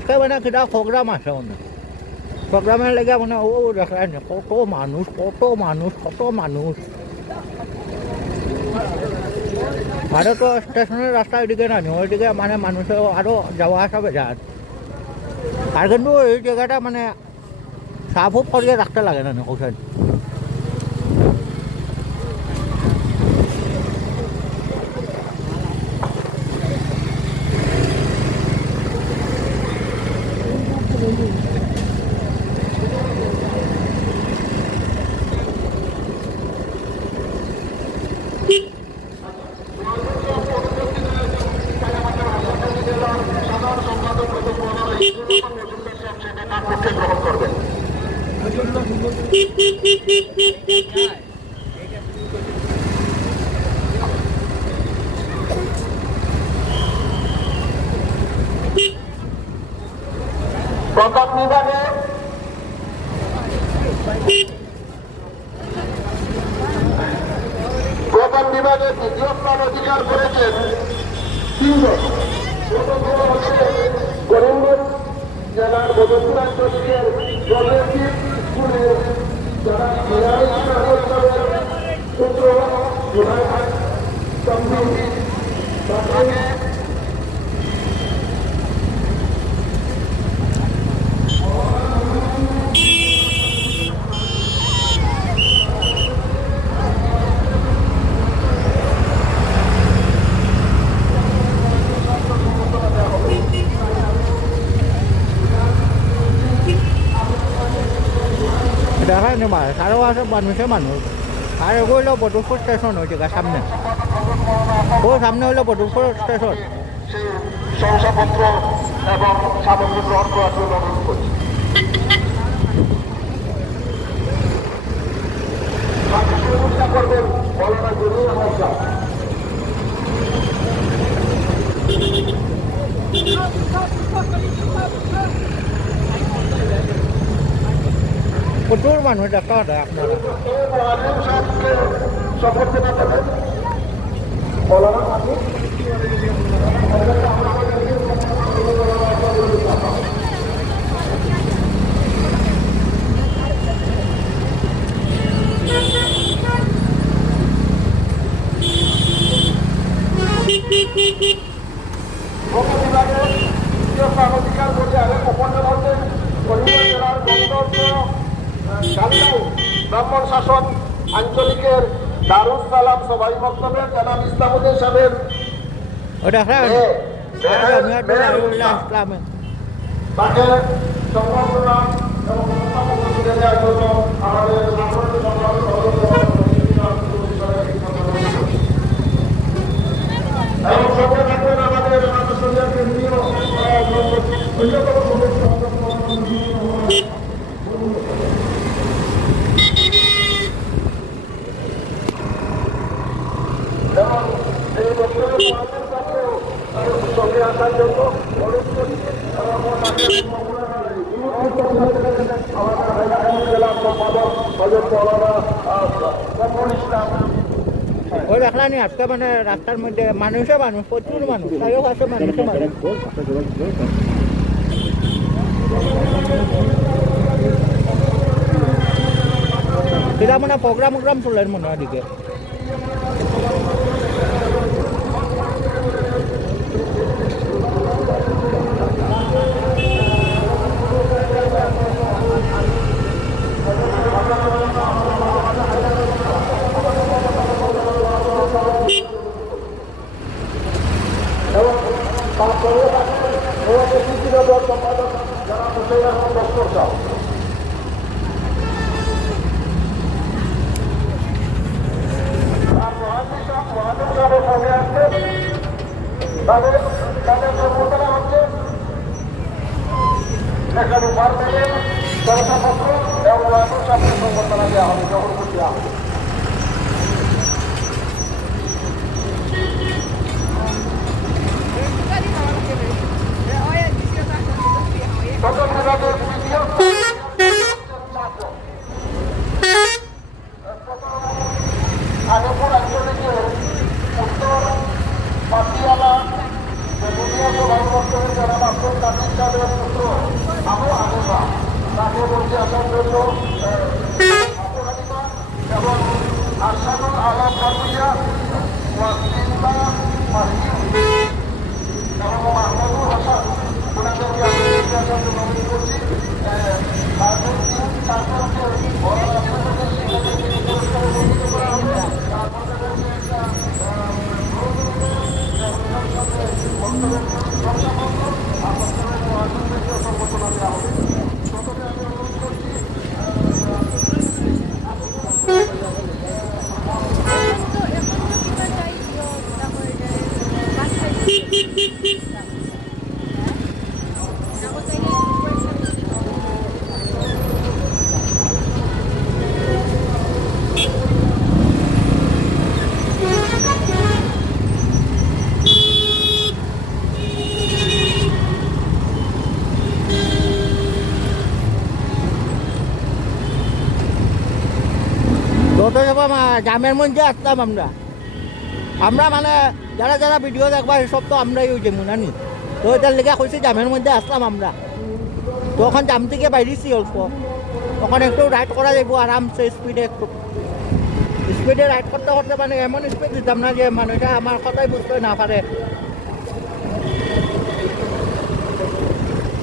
আজকে মানে কিটা প্রোগ্রাম আছে মানে প্রোগ্রামের লেগে মানে ও দেখলেন কত মানুষ কত মানুষ কত মানুষ আরও তো স্টেশনের রাস্তা ওইদিকে না ওইদিকে মানে মানুষের আরও যাওয়া আসা বেজার আর কিন্তু এই জায়গাটা মানে সাফ উপ করিয়ে রাখতে লাগে না কোথায় প্রথম বিভাগে দ্বিতীয় স্থান অধিকার করেছেন তিনজন। প্রথম হচ্ছে করিমগঞ্জ জেলার বদরপুর আঞ্চলিকের প্রগ্রেসিভ স্কুলের যারা পুত্র দেখা নেই আরও আছে মানুষের মানুষ আর এগো হইলো বদরপুর স্টেশন ওই জায়গা সামনে ও সামনে হইলো বদরপুর স্টেশন শংসাপত্র এবং সামগ্রী গ্রহণ করার জন্য অনুরোধ করছি। করবেন মৌলানা জলিল আহমদ শাহ। প্রচুর মানুষ দেখা হয় আপনারা শপথ দেওয়া দেবেন মৌলানা আপনি অধিকার বলে আরেক অপরাধ হচ্ছে করিমগঞ্জ জেলার ব্রাহ্মণ শাসন আঞ্চলিকের দারুস সালাম সবাই বক্তব্যের জনাব ইসলামুদ্দিন সাহেব তাকে সংবর্ধনা এবং দেওয়ার জন্য আমাদের আমাদের কেন্দ্রীয় অন্যতম সদস্য এবং এই বছরের সঙ্গে আসার জন্য অনুরোধ করি জেলা সম্পাদক হজরত মৌলানা ফখরুল ইসলাম। ওই দেখলানি আজকে মানে রাস্তার মধ্যে মানুষে মানুষ প্রচুর মানুষ তাইও আছে মানুষে মানুষ এটা মানে প্রোগ্রাম চলেন মনে হয় দিকে সম্পাদক যারা হুসেন আহমদ দস্তর সাহেব সঙ্গে আসছে তাদের প্রবর্তনা হচ্ছে এখানে উপহার থেকে শংসাপত্র এবং সামনে প্রবর্তনা দেওয়া হবে গ্রহণ করে দেওয়া হবে। প্রথম বিভাগের তৃতীয় আগেপুর আঞ্চলিকের উত্তর পাতিয়ালা দুনিয়া সভাপতি জনাব আব্দুল কাদির সাহেবের যত যখন জামের মধ্যে আসতাম আমরা মানে যারা যারা ভিডিও দেখবা সব তো আমরাই ওই যেমন আনি তো এটার লেগে কইছি জামের মধ্যে আসলাম আমরা তখন জাম থেকে বাইরেছি অল্প তখন একটু রাইড করা যাবো আরামসে স্পিডে একটু স্পিডে রাইড করতে করতে মানে এমন স্পিড দিতাম না যে মানুষটা আমার কথাই বুঝতে না পারে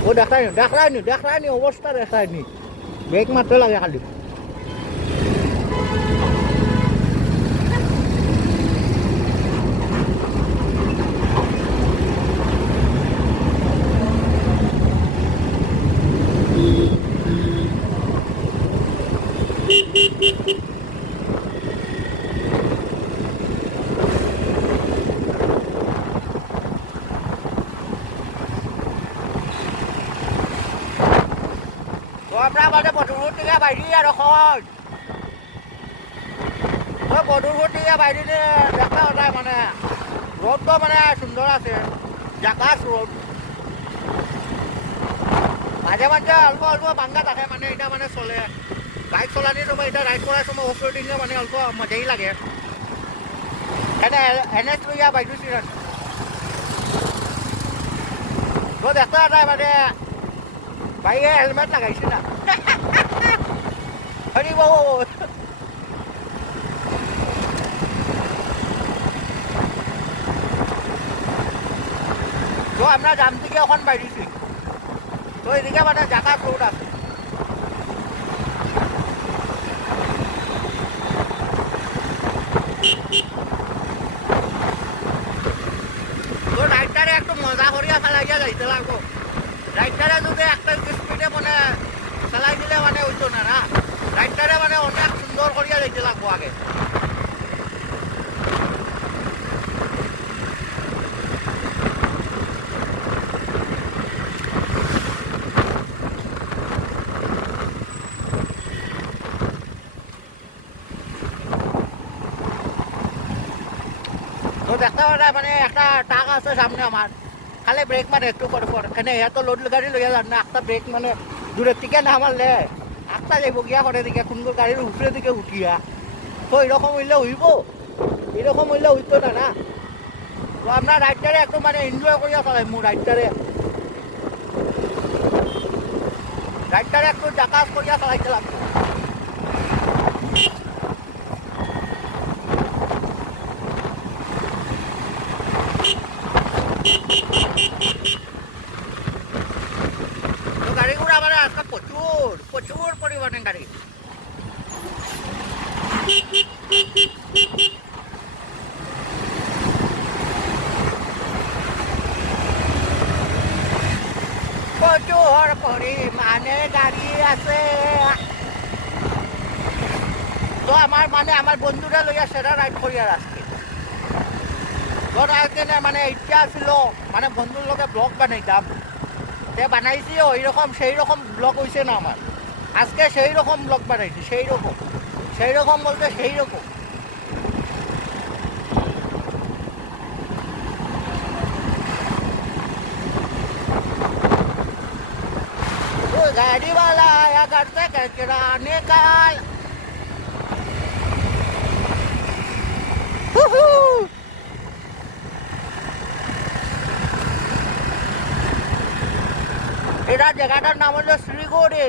ও দেখায়নি অবস্থা দেখায়নি ব্রেক মারতে লাগে খালি তো আমরা মানে বদরপুর থেকে বাইরে আর এখন তো বদরপুর থেকে বাইরে দেখা যায় মানে রোডটা মানে সুন্দর আছে জাকাস রোড মাঝে মাঝে অল্প অল্প ভাঙ্গা থাকে মানে এটা মানে চলে বাইক চলানির সময় এটা রাইড করার সময় অফ রোডিংয়ে মানে অল্প মজাই লাগে এনে এনএস লইয়া বাইক তো দেখা যায় মানে বাইকে হেলমেট লাগাইছে না হরি বাবু তো আমরা জাম থেকে এখন বাইরেছি তো এদিকে মানে জাকাত রোড আছে তো রাইডটারে একটু মজা করিয়া ফেলাইয়া যাইতে লাগবো রাইডটারে যদি একটা স্পিডে মানে চালাই দিলে মানে হইতো না না রাইডটারে মানে অনেক সুন্দর করিয়া যাইতে লাগবো আগে তো দেখতে পারা মানে একটা টাক আছে সামনে আমার খালি ব্রেক মানে একটু পরে পরে এখানে এত লোড গাড়ি লইয়া যান না একটা ব্রেক মানে দূরের থেকে না মারলে একটা যাইব গিয়া করে দিকে কোন গাড়ির উপরে দিকে উঠিয়া তো এরকম হইলে হইব এরকম হইলে হইতো না না তো আমরা রাইডটারে একটু মানে এনজয় করিয়া চলাই মো রাইডটারে একটু জাকাজ করিয়া চালাইতে লাগবে তো গাড়ি ঘোড়া মানে আজকে প্রচুর পরিমাণে গাড়ি প্রচুর পরিমাণে গাড়ি আছে তো আমার মানে আমার বন্ধুরা লইয়া সেরা রাইড করিয়া আসছে তোর আজকে মানে ইচ্ছা ছিল মানে বন্ধুর লগে ব্লগ বানাইতাম তে বানাইছি ওইরকম সেই রকম ব্লগ হয়েছে না আমার আজকে সেই রকম ব্লগ বানাইছি সেই রকম বলতে সেই রকম गाड़ी वाला आया घर से कचराने का এটা জায়গাটার নাম হলো শ্রীগড়ে